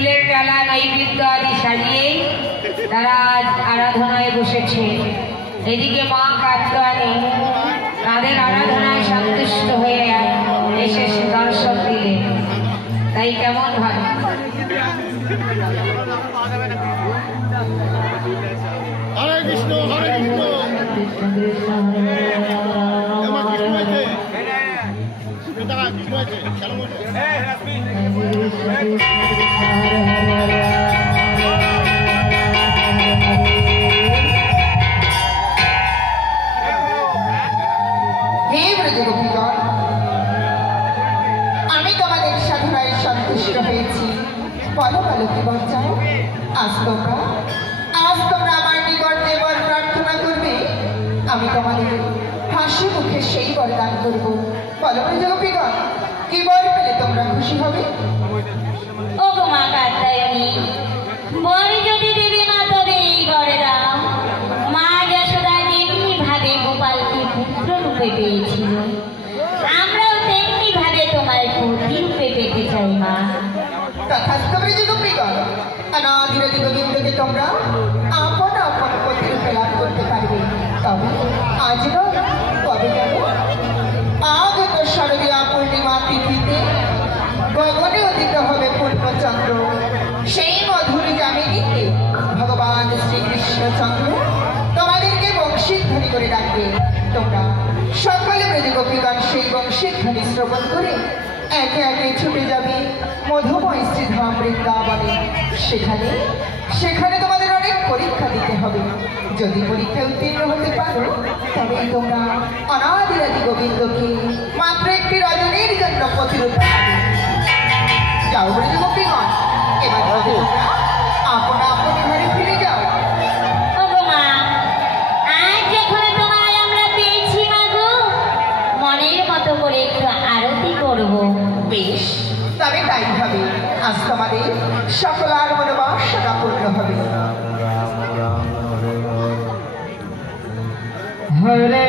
ফুলের ডালা নৈবেদ্য আদি সাজিয়ে তারা আজ আরাধনায় বসেছে। এদিকে মা কাত্যায়নী তাদের আরাধনায় সন্তুষ্ট হয়ে এসে দর্শন দিলে। তাই কেমন ভাবে হরে কৃষ্ণ হরে কৃষ্ণ আমি তোমাদের সাধনায় সন্তুষ্ট হয়েছি। বলো বলো কি বল চাও? আজ তোমরা আমার নিকট যে বর প্রার্থনা করবে আমি তোমাদের হাসি মুখে সেই বর দান করবো। বলো ব্রজগোপীগণ, কি বর পেলে তোমরা খুশি হবে? ও গো মা কাত্যায়নী, বর যদি দেবী মা তবে এই বরে দাও। মা যশোদা যেমনি ভাবে গোপালকে পুত্র রূপে পেয়েছিল, আমরাও তেমনি ভাবে তোমার পতি রূপে পেতে চাই মা। তথাস্তু ব্রজগোপীগণ, অনাদিরাদি গোবিন্দকে তোমরা আপন আপন পতি রূপে লাভ করতে পারবে। তবে আজ নয়, কবে যাবে? আগত শারদীয়া পূর্ণিমা তিথিতে গগনে উদিত হবে পূর্ণচন্দ্র। সেই মধুর যামিনীতে ভগবান শ্রীকৃষ্ণচন্দ্র তোমাদেরকে বংশীধ্বনি করে রাখবে। তোমরা সকলে ব্রজগোপীগণ সেই বংশীধ্বনি শ্রবণ করে একে একে ছুটে যাবে মধুময় শ্রীধাম বৃন্দাবনে। সেখানে তোমাদের অনেক পরীক্ষা দিতে হবে। যদি পরীক্ষায় উত্তীর্ণ হতে পারো তবেই তোমরা অনাদিরাদি গোবিন্দকে মাত্র একটি রজনীর জন্য প্রতিরূপ পাবে। যাও ব্রজগোপীগণ, এবার তোমরা আপনা আপন ঘরে ফিরে যাও। ও গো মা, আজ যখন তোমায় আমরা পেয়েছি মা গো, মনের মতো করে একটু আরতি করব। বেশ, তবে তাই হবে। আজ তোমাদের সকলার মনোবাসনা পূর্ণ হবে। হরে